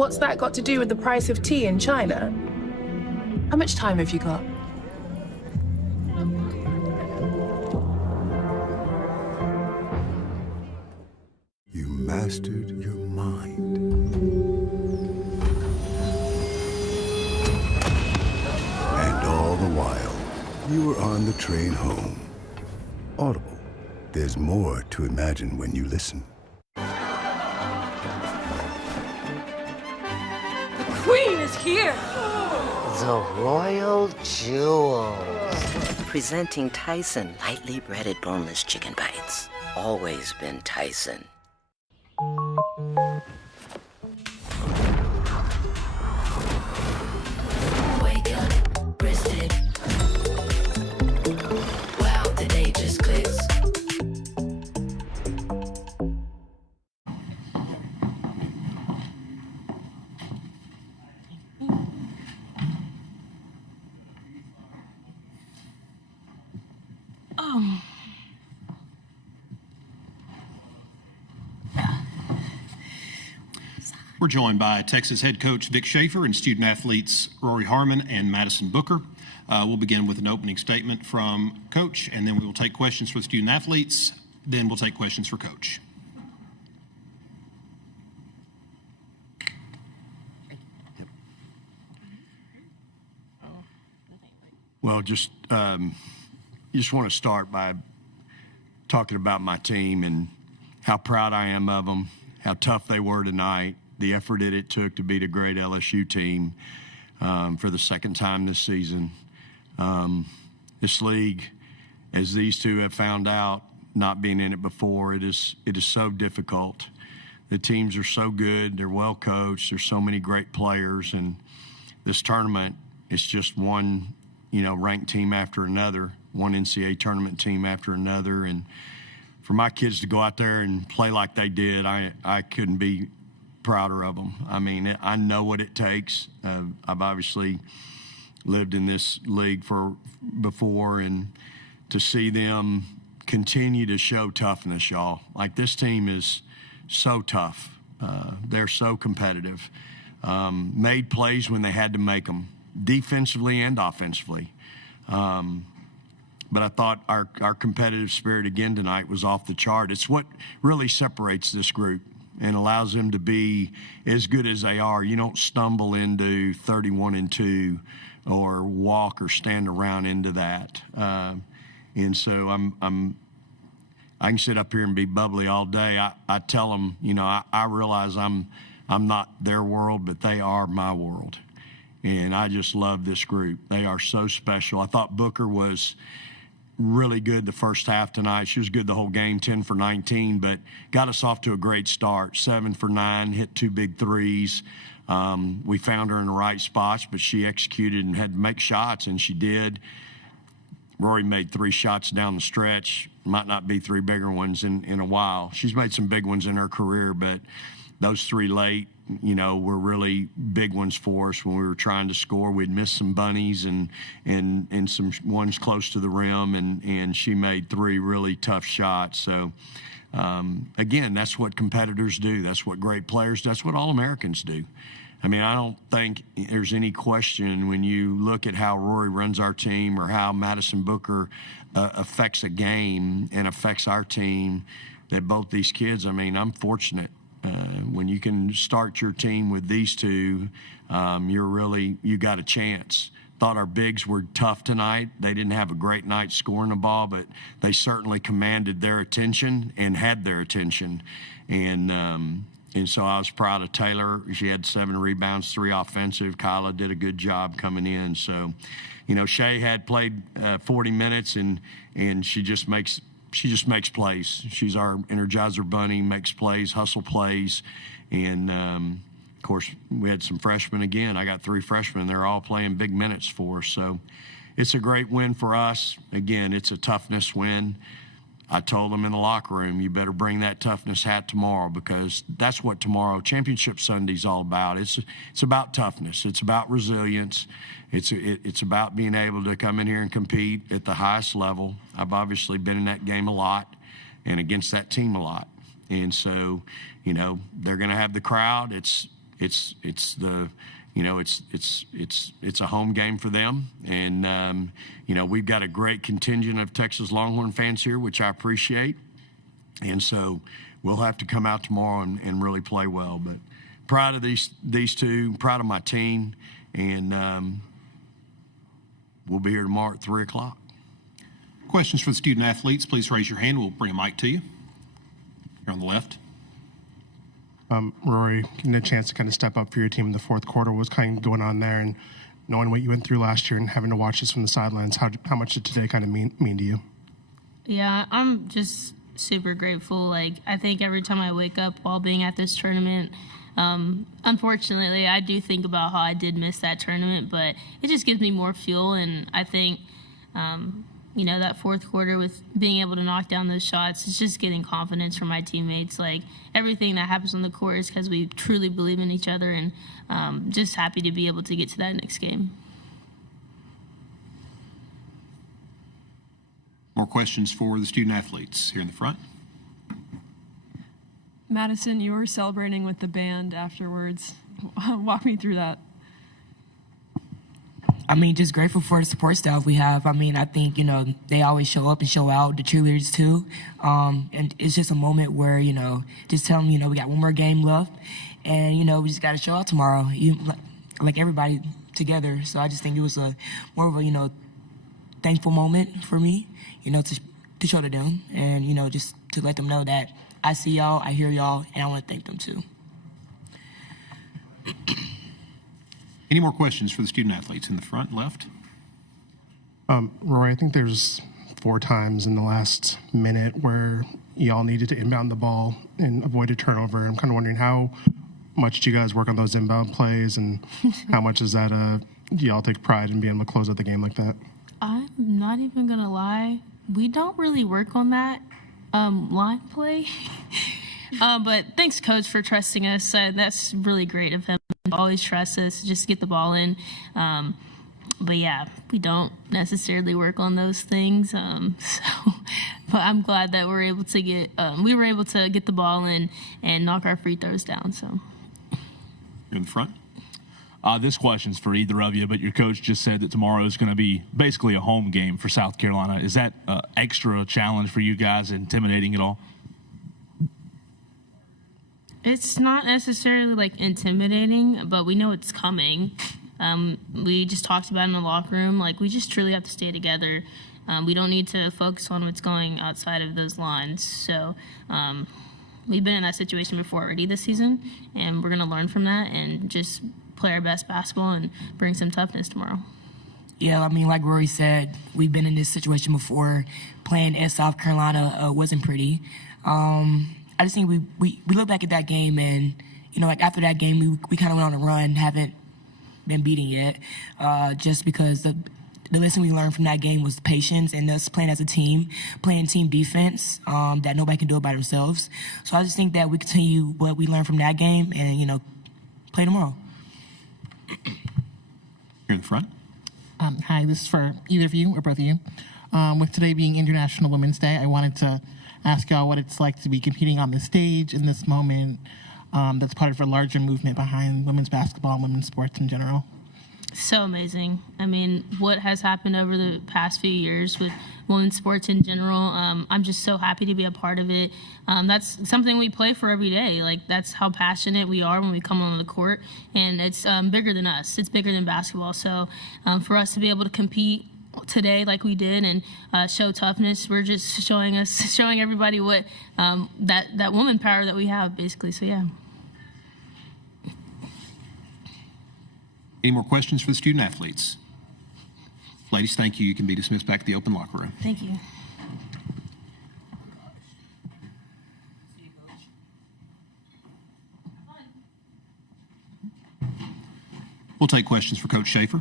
What's that got to do with the price of tea in China? How much time have you got? You mastered your mind. And all the while, you were on the train home. Audible. There's more to imagine when you listen. The Queen is here! The Royal Jewels. Presenting Tyson lightly breaded boneless chicken bites. Always been Tyson. Wake up, rested. Wow, the day just clicks. We're joined by Texas head coach Vic Schaefer and student athletes Rory Harmon and Madison Booker. We'll begin with an opening statement from Coach, and then we will take questions for the student athletes. Then we'll take questions for Coach. Well, just want to start by talking about my team and how proud I am of them, how tough they were tonight, the effort that it took to beat a great LSU team for the second time this season. This league, as these two have found out, not being in it before, it is so difficult. The teams are so good, they're well coached, there's so many great players, and this tournament is just one, ranked team after another, one NCAA tournament team after another, and for my kids to go out there and play like they did, I couldn't be prouder of them. I mean, I know what it takes. I've obviously lived in this league before, and to see them continue to show toughness, y'all. Like, this team is so tough. They're so competitive. Made plays when they had to make them, defensively and offensively. But I thought our competitive spirit again tonight was off the chart. It's what really separates this group and allows them to be as good as they are. You don't stumble into 31-2 or walk or stand around into that. And so I can sit up here and be bubbly all day. I tell them, I realize I'm not their world, but they are my world. And I just love this group. They are so special. I thought Booker was really good the first half tonight. She was good the whole game, 10 for 19, but got us off to a great start. 7 for 9, hit 2 big threes. We found her in the right spots, but she executed and had to make shots, and she did. Rory made 3 shots down the stretch. Might not be 3 bigger ones in a while. She's made some big ones in her career, but those 3 late, were really big ones for us when we were trying to score. We'd missed some bunnies and some ones close to the rim, and she made 3 really tough shots. So, again, that's what competitors do. That's what great players do. That's what All-Americans do. I mean, I don't think there's any question when you look at how Rory runs our team or how Madison Booker affects a game and affects our team, that both these kids, I'm fortunate. When you can start your team with these two, you got a chance. Thought our bigs were tough tonight. They didn't have a great night scoring the ball, but they certainly commanded their attention and had their attention. And so I was proud of Taylor. She had 7 rebounds, 3 offensive. Kyla did a good job coming in. So, Shay had played 40 minutes, and she just makes plays. She's our Energizer bunny, makes plays, hustle plays. And, of course, we had some freshmen again. I got 3 freshmen. They're all playing big minutes for us. So it's a great win for us. Again, it's a toughness win. I told them in the locker room, you better bring that toughness hat tomorrow, because that's what tomorrow, Championship Sunday, is all about. It's about toughness. It's about resilience. It's about being able to come in here and compete at the highest level. I've obviously been in that game a lot and against that team a lot. And so, they're going to have the crowd. It's it's the, it's a home game for them. And, we've got a great contingent of Texas Longhorn fans here, which I appreciate. And so we'll have to come out tomorrow and really play well. But proud of these two, proud of my team, and we'll be here tomorrow at 3 o'clock. Questions for the student athletes, please raise your hand. We'll bring a mic to you. Here on the left. Rory, getting a chance to kind of step up for your team in the fourth quarter, what was kind of going on there, and knowing what you went through last year and having to watch this from the sidelines, how much did today kind of mean to you? Yeah, I'm just super grateful. Like, I think every time I wake up while being at this tournament, unfortunately, I do think about how I did miss that tournament, but it just gives me more fuel. And I think, that fourth quarter with being able to knock down those shots, it's just getting confidence from my teammates. Like, everything that happens on the court is because we truly believe in each other, and just happy to be able to get to that next game. More questions for the student athletes here in the front. Madison, you were celebrating with the band afterwards. Walk me through that. Just grateful for the support staff we have. I think, they always show up and show out, the cheerleaders too. And it's just a moment where, just tell them, we got one more game left, and, we just got to show out tomorrow, like everybody together. So I just think it was more of a, thankful moment for me, to show to them, and, just to let them know that I see y'all, I hear y'all, and I want to thank them too. Any more questions for the student athletes in the front left? Rory, I think there's 4 times in the last minute where y'all needed to inbound the ball and avoid a turnover. I'm kind of wondering how much do you guys work on those inbound plays, and how much is that do y'all take pride in being able to close out the game like that? I'm not even going to lie. We don't really work on that line play. But thanks, Coach, for trusting us. That's really great of him. Always trust us, just get the ball in. But yeah, we don't necessarily work on those things. But I'm glad that we were able to get the ball in and knock our free throws down. So in the front. This question's for either of you, but your coach just said that tomorrow is going to be basically a home game for South Carolina. Is that extra challenge for you guys, intimidating at all? it's not necessarily like intimidating, but we know it's coming. We just talked about it in the locker room. Like, we just truly have to stay together. We don't need to focus on what's going outside of those lines. So we've been in that situation before already this season, and we're going to learn from that and just play our best basketball and bring some toughness tomorrow. Yeah, I mean, like Rory said, we've been in this situation before. Playing at South Carolina wasn't pretty. I just think we look back at that game, and, you know, like after that game, we kind of went on a run, haven't been beaten yet, just because the lesson we learned from that game was patience and us playing as a team, playing team defense that nobody can do it by themselves. So I just think that we continue what we learned from that game and, you know, play tomorrow. Here in the front. Hi, this is for either of you or both of you. With today being International Women's Day, I wanted to ask y'all what it's like to be competing on the stage in this moment that's part of a larger movement behind women's basketball and women's sports in general. So amazing. I mean, what has happened over the past few years with women's sports in general, I'm just so happy to be a part of it. That's something we play for every day. Like, that's how passionate we are when we come on the court, and it's bigger than us. It's bigger than basketball. So for us to be able to compete today like we did and show toughness, we're just showing everybody what that woman power that we have, basically. So yeah. Any more questions for the student athletes? Ladies, thank you. You can be dismissed back to the open locker room. Thank you. We'll take questions for Coach Schaefer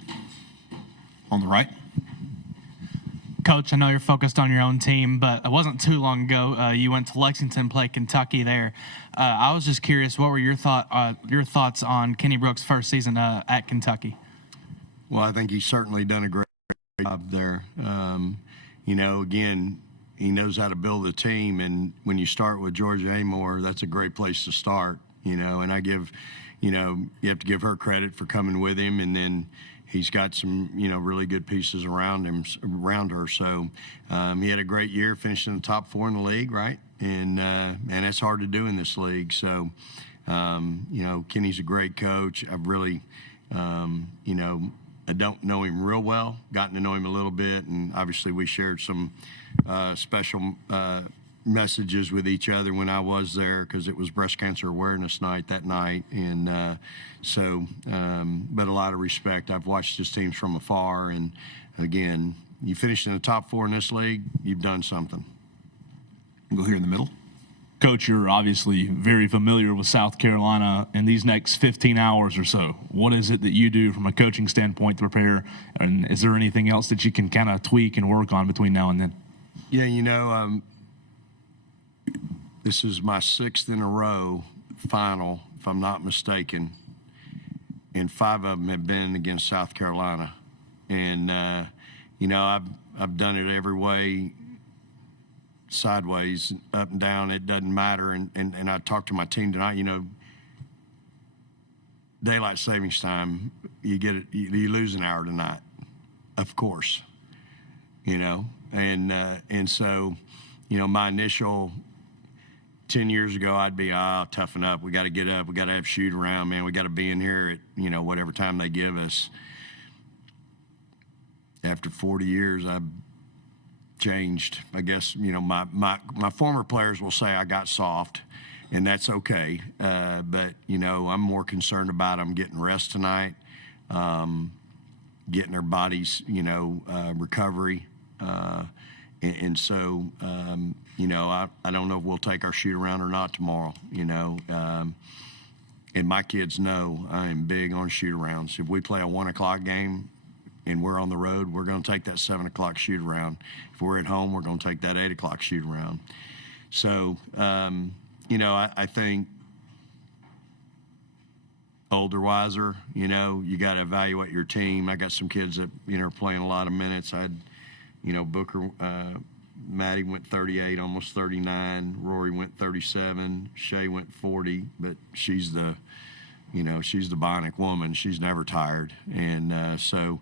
on the right. Coach, I know you're focused on your own team, but it wasn't too long ago you went to Lexington, played Kentucky there. I was just curious, what were your thoughts on Kenny Brooks' first season at Kentucky? Well, I think he's certainly done a great job there. You know, again, he knows how to build a team, and when you start with Georgia Amore, that's a great place to start. and I give, you have to give her credit for coming with him, and then he's got some, really good pieces around her. So he had a great year, finishing in the top 4 in the league, right? And that's hard to do in this league. So, Kenny's a great coach. I've really, I don't know him real well, gotten to know him a little bit, and obviously we shared some special messages with each other when I was there, because it was breast cancer awareness night that night, and but a lot of respect. I've watched his teams from afar, and again, you finished in the top 4 in this league, you've done something. We'll go here in the middle. Coach, you're obviously very familiar with South Carolina. In these next 15 hours or so, what is it that you do from a coaching standpoint to prepare? And is there anything else that you can kind of tweak and work on between now and then? Yeah, this is my 6th in a row final, if I'm not mistaken, and 5 of them have been against South Carolina. And, I've done it every way, sideways, up and down, it doesn't matter. And I talked to my team tonight, daylight savings time, you lose an hour tonight, of course, and so, my initial 10 years ago, I'd be, toughen up, we got to get up, we got to have shoot around, man, we got to be in here at, whatever time they give us. After 40 years, I've changed. I guess, my former players will say I got soft, and that's okay. But, I'm more concerned about them getting rest tonight, getting their bodies, recovery. And so, I don't know if we'll take our shoot around or not tomorrow, and my kids know I am big on shoot arounds. If we play a 1 o'clock game and we're on the road, we're going to take that 7 o'clock shoot around. If we're at home, we're going to take that 8 o'clock shoot around. So, I think older, wiser, you got to evaluate your team. I got some kids that, are playing a lot of minutes. I had, Booker, Maddie went 38, almost 39. Rory went 37. Shay went 40, but she's the bionic woman. She's never tired. And so,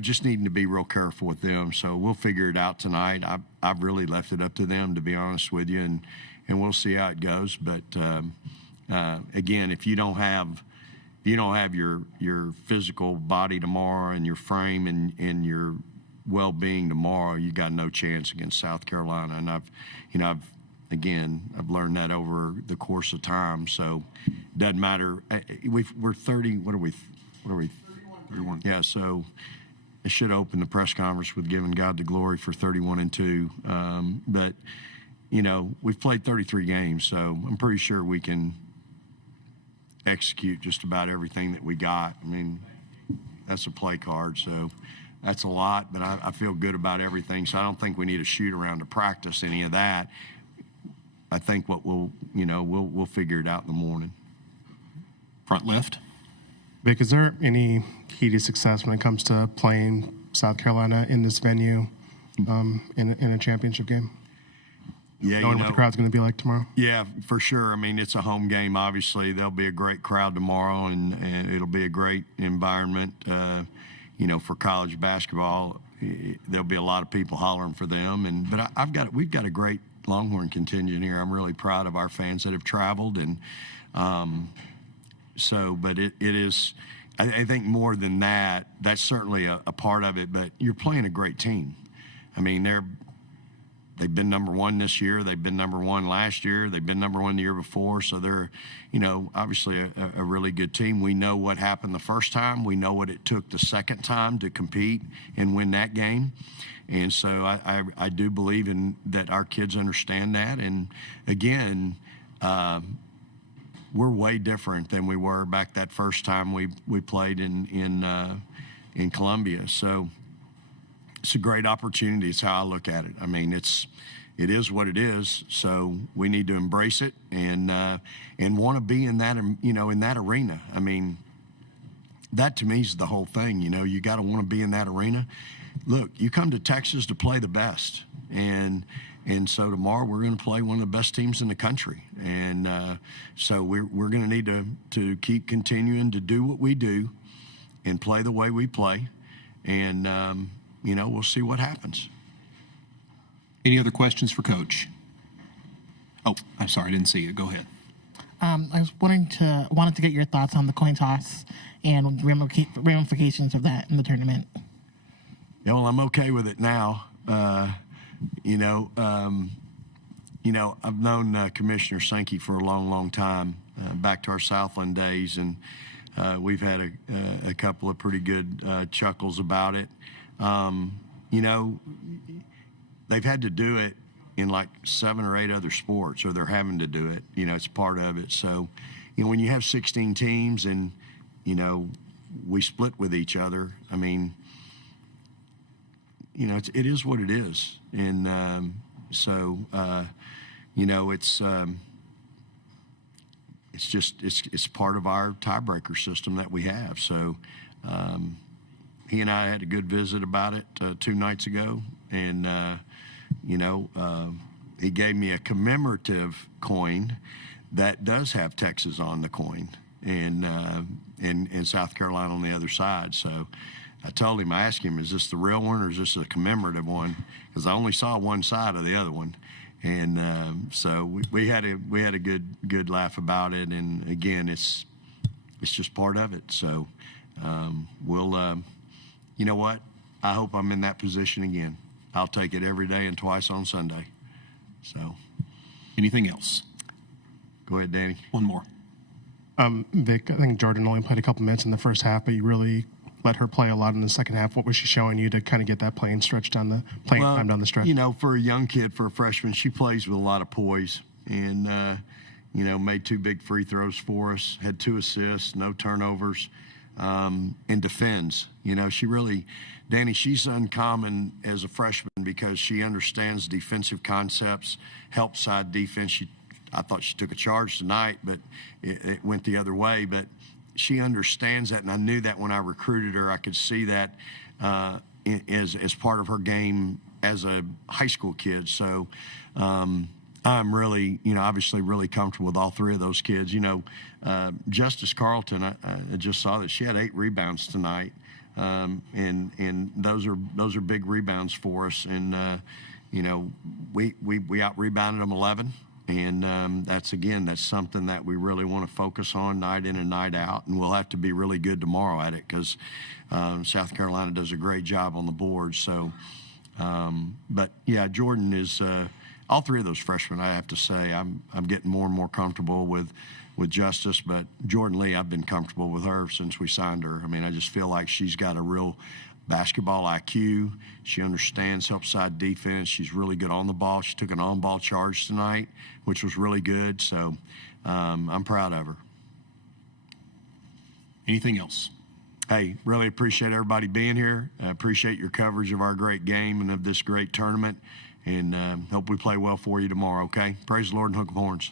just needing to be real careful with them. So we'll figure it out tonight. I've really left it up to them, to be honest with you, and we'll see how it goes. But again, if you don't have your physical body tomorrow and your frame and your well-being tomorrow, you got no chance against South Carolina. And I've learned that over the course of time. So it doesn't matter. We're 30. What are we? 31. Yeah. So I should open the press conference with giving God the glory for 31-2. But we've played 33 games, so I'm pretty sure we can execute just about everything that we got. I mean, that's a play card, so that's a lot, but I feel good about everything. So I don't think we need a shoot around to practice any of that. I think what we'll figure it out in the morning. Front left. Vic, is there any key to success when it comes to playing South Carolina in this venue in a championship game? Yeah, knowing what the crowd's going to be like tomorrow? Yeah, for sure. I mean, it's a home game, obviously. There'll be a great crowd tomorrow, and it'll be a great environment. For college basketball, there'll be a lot of people hollering for them. But we've got a great Longhorn contingent here. I'm really proud of our fans that have traveled, and but it is. I think more than that, that's certainly a part of it. But you're playing a great team. I mean, they've been number 1 this year. They've been number 1 last year. They've been number 1 the year before. So they're, obviously a really good team. We know what happened the first time. We know what it took the second time to compete and win that game. And so I do believe that our kids understand that. And again, we're way different than we were back that first time we played in Columbia. So it's a great opportunity. It's how I look at it. I mean, it is what it is. So we need to embrace it and want to be in that, in that arena. I mean, that to me is the whole thing. You got to want to be in that arena. Look, you come to Texas to play the best, and And so tomorrow we're going to play one of the best teams in the country. And so we're going to need to keep continuing to do what we do and play the way we play. And, we'll see what happens. Any other questions for Coach? Oh, I'm sorry, I didn't see you. Go ahead. I was wanted to get your thoughts on the coin toss and ramifications of that in the tournament. Yeah, well, I'm okay with it now. I've known Commissioner Sankey for a long, long time, back to our Southland days, and we've had a couple of pretty good chuckles about it. They've had to do it in like 7 or 8 other sports, or they're having to do it. It's part of it. So, when you have 16 teams and, we split with each other, I mean, it is what it is. And it's part of our tiebreaker system that we have. So he and I had a good visit about it 2 nights ago, and he gave me a commemorative coin that does have Texas on the coin, and South Carolina on the other side. So I told him, I asked him, is this the real one or is this a commemorative one? Because I only saw one side of the other one. And so we had a good laugh about it. And again, it's just part of it. So we'll, you know what? I hope I'm in that position again. I'll take it every day and twice on Sunday. So, anything else? Go ahead, Danny. One more. Vic, I think Jordan only played a couple minutes in the first half, but you really let her play a lot in the second half. What was she showing you to kind of get that playing time down the stretch? For a young kid, for a freshman, she plays with a lot of poise, and made 2 big free throws for us, had 2 assists, no turnovers, and defends. She really, Danny, she's uncommon as a freshman because she understands defensive concepts, help side defense. I thought she took a charge tonight, but it went the other way. But she understands that, and I knew that when I recruited her. I could see that as part of her game as a high school kid. So I'm really, obviously really comfortable with all 3 of those kids. Justice Carlton, I just saw that she had 8 rebounds tonight, and those are big rebounds for us. And we out rebounded them 11. And that's something that we really want to focus on night in and night out. And we'll have to be really good tomorrow at it because South Carolina does a great job on the board. So, but yeah, Jordan is all 3 of those freshmen. I have to say, I'm getting more and more comfortable with Justice, but Jordan Lee, I've been comfortable with her since we signed her. I mean, I just feel like she's got a real basketball IQ. She understands help side defense. She's really good on the ball. She took an on-ball charge tonight, which was really good. So I'm proud of her. Anything else? Hey, really appreciate everybody being here. I appreciate your coverage of our great game and of this great tournament. And hope we play well for you tomorrow, okay? Praise the Lord and hook 'em horns.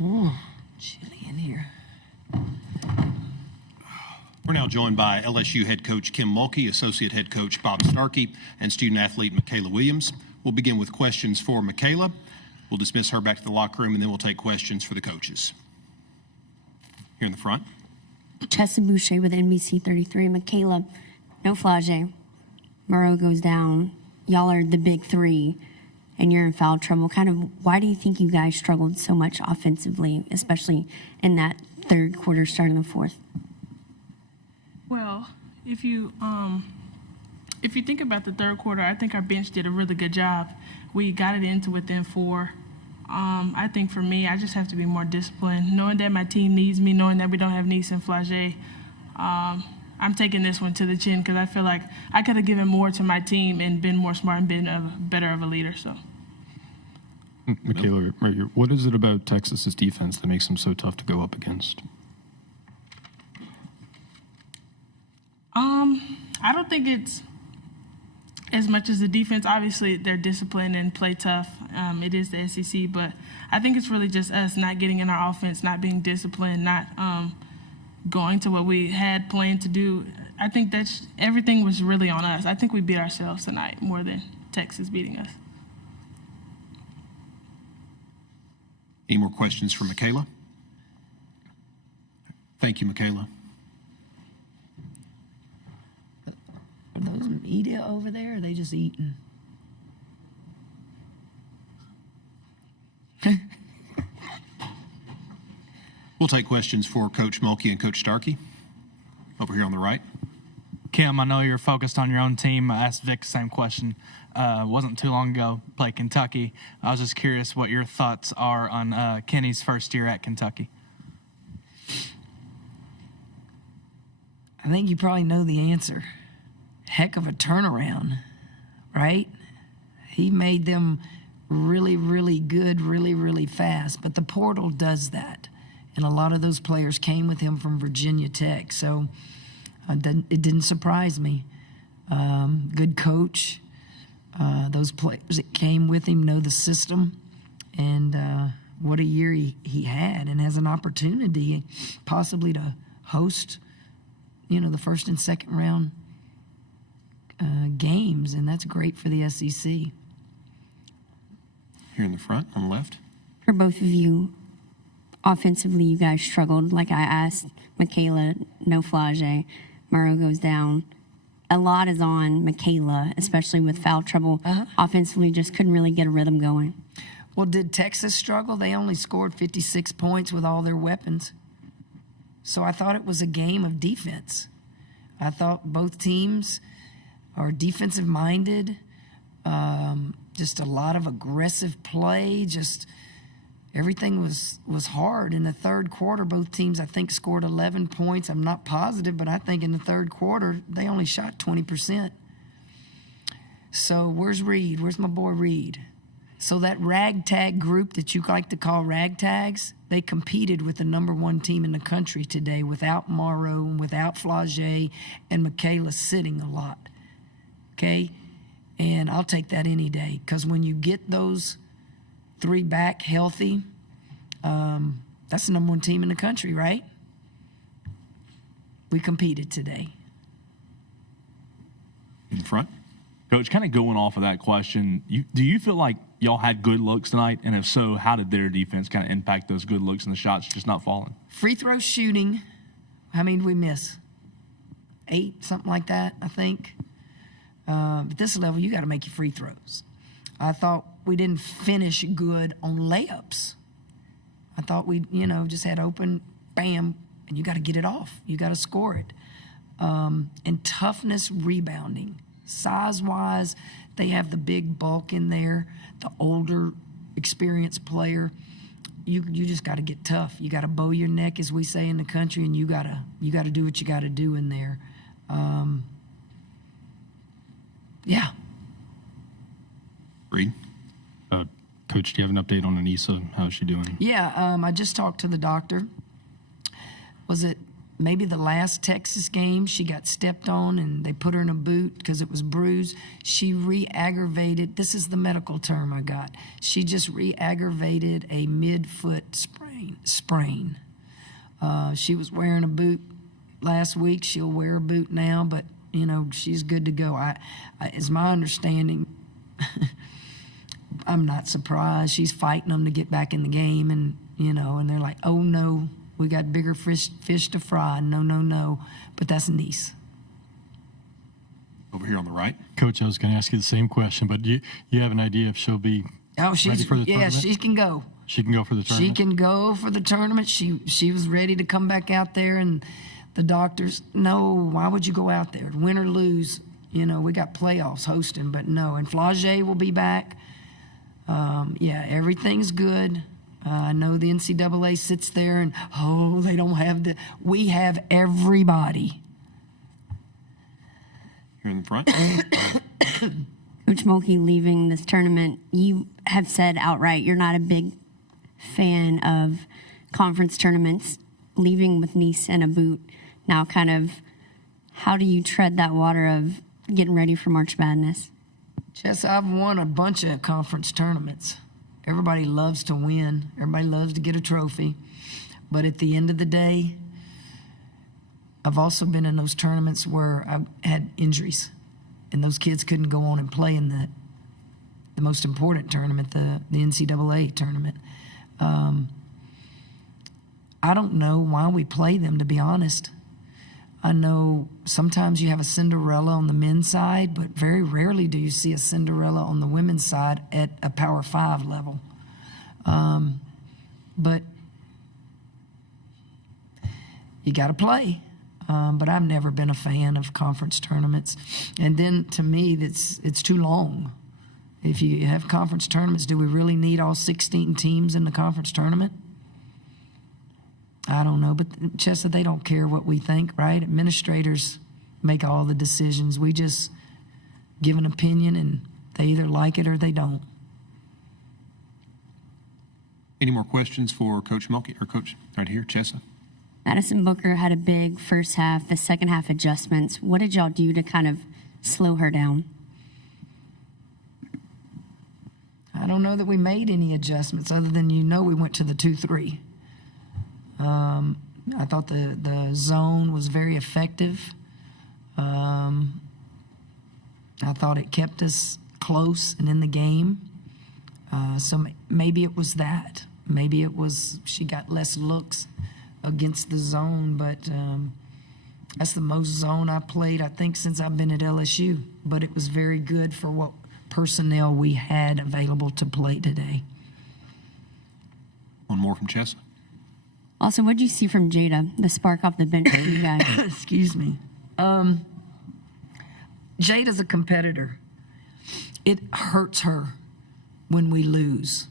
Chilly in here. We're now joined by LSU head coach Kim Mulkey, associate head coach Bob Starkey, and student athlete Michaela Williams. We'll begin with questions for Michaela. We'll dismiss her back to the locker room, and then we'll take questions for the coaches. Here in the front. Chesson Boucher with NBC 33. Michaela, no flage. Moreau goes down. Y'all are the big three, and you're in foul trouble. Kind of, why do you think you guys struggled so much offensively, especially in that third quarter, starting the fourth? Well, if you think about the third quarter, I think our bench did a really good job. We got it into within 4. I think for me, I just have to be more disciplined, knowing that my team needs me, knowing that we don't have Nice and Flage. I'm taking this one to the chin because I feel like I could have given more to my team and been more smart and been better of a leader. So, Michaela, right here, what is it about Texas's defense that makes them so tough to go up against? I don't think it's as much as the defense. Obviously, they're disciplined and play tough. It is the SEC, but I think it's really just us not getting in our offense, not being disciplined, not going to what we had planned to do. I think that's everything was really on us. I think we beat ourselves tonight more than Texas beating us. Any more questions for Michaela? Thank you, Michaela. Are those media over there, or are they just eating? We'll take questions for Coach Mulkey and Coach Starkey. Over here on the right. Kim, I know you're focused on your own team. I asked Vic the same question. Wasn't too long ago, played Kentucky. I was just curious what your thoughts are on Kenny's first year at Kentucky. I think you probably know the answer. Heck of a turnaround, right? He made them really, really good, really, really fast. But the portal does that. And a lot of those players came with him from Virginia Tech. So it didn't surprise me. Good coach. Those players that came with him know the system. And what a year he had, and has an opportunity possibly to host, the first and second round games, and that's great for the SEC. Here in the front, on the left. For both of you, offensively, you guys struggled. Like I asked Michaela, no flage. Moreau goes down. A lot is on Michaela, especially with foul trouble. Offensively, just couldn't really get a rhythm going. Well, did Texas struggle? They only scored 56 points with all their weapons. So I thought it was a game of defense. I thought both teams are defensive-minded, just a lot of aggressive play, just everything was hard. In the third quarter, both teams, I think, scored 11 points. I'm not positive, but I think in the third quarter, they only shot 20%. So where's Reed? Where's my boy Reed? So that ragtag group that you like to call ragtags, they competed with the #1 team in the country today without Morrow and without Flage and Michaela sitting a lot. Okay? And I'll take that any day, because when you get those 3 back healthy, that's the #1 team in the country, right? We competed today. In front. Coach, kind of going off of that question, do you feel like y'all had good looks tonight? And if so, how did their defense kind of impact those good looks and the shots just not falling? Free throw shooting, how many did we miss? 8, something like that, I think. At this level, you got to make your free throws. I thought we didn't finish good on layups. I thought we, just had open, bam, and you got to get it off. You got to score it. And toughness rebounding. Size-wise, they have the big bulk in there, the older, experienced player. You just got to get tough. You got to bow your neck, as we say in the country, and you got to do what you got to do in there. Yeah. Reed? Coach, do you have an update on Anissa? How's she doing? Yeah, I just talked to the doctor. Was it maybe the last Texas game? She got stepped on and they put her in a boot because it was bruised. She re-aggravated. This is the medical term I got. She just re-aggravated a mid-foot sprain. sprain. She was wearing a boot last week. She'll wear a boot now, but, you know, she's good to go. It's my understanding, I'm not surprised. She's fighting them to get back in the game, and, you know, and they're like, oh, no, we got bigger fish to fry. No, no, no. But that's Nice. Over here on the right. Coach, I was going to ask you the same question, but you have an idea if she'll be ready for the tournament? She can go. She can go for the tournament? She can go for the tournament. She was ready to come back out there, and the doctors, no, why would you go out there? Win or lose, you know, we got playoffs hosting, but no. And Flage will be back. Yeah, everything's good. I know the NCAA sits there and, oh, they don't have we have everybody. Here in the front. Coach Mulkey, leaving this tournament, you have said outright you're not a big fan of conference tournaments. Leaving with Nice and a boot, now kind of, how do you tread that water of getting ready for March Madness? Jess, I've won a bunch of conference tournaments. Everybody loves to win. Everybody loves to get a trophy. But at the end of the day, I've also been in those tournaments where I've had injuries, and those kids couldn't go on and play in the most important tournament, the NCAA tournament. I don't know why we play them, to be honest. I know sometimes you have a Cinderella on the men's side, but very rarely do you see a Cinderella on the women's side at a Power 5 level. But you got to play. But I've never been a fan of conference tournaments. And then, to me, it's too long. If you have conference tournaments, do we really need all 16 teams in the conference tournament? I don't know, but Chessa, they don't care what we think, right? Administrators make all the decisions. We just give an opinion, and they either like it or they don't. Any more questions for Coach Mulkey, or Coach right here, Chessa? Madison Booker had a big first half, the second half adjustments. What did y'all do to kind of slow her down? I don't know that we made any adjustments other than, you know, we went to the 2-3. I thought the zone was very effective. I thought it kept us close and in the game. So maybe it was that. Maybe it was she got less looks against the zone, but that's the most zone I played, I think, since I've been at LSU. But it was very good for what personnel we had available to play today. One more from Chessa. Also, what did you see from Jada, the spark off the bench for you guys? Excuse me. Jada's a competitor. It hurts her when we lose.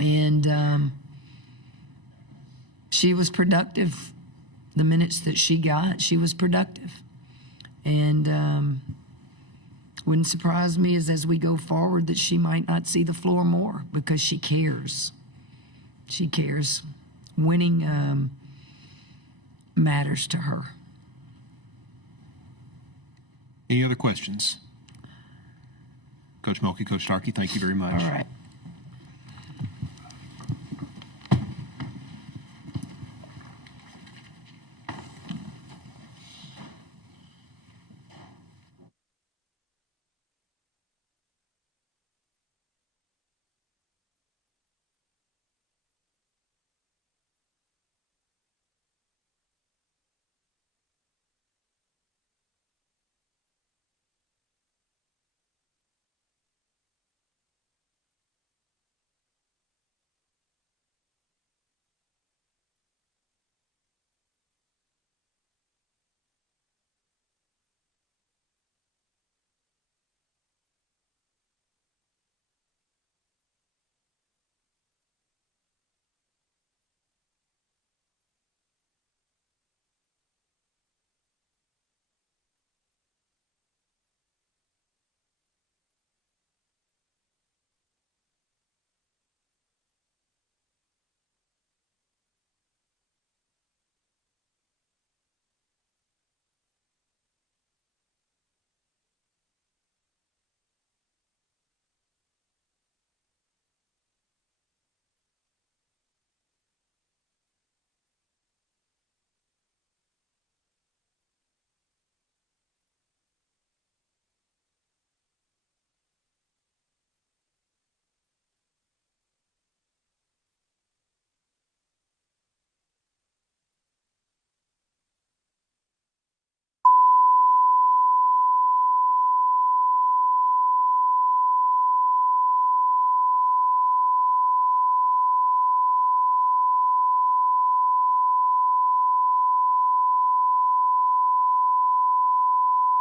And she was productive. The minutes that she got, she was productive. And wouldn't surprise me as we go forward that she might not see the floor more, because she cares. She cares. Winning matters to her. Any other questions? Coach Mulkey, Coach Starkey, thank you very much. All right.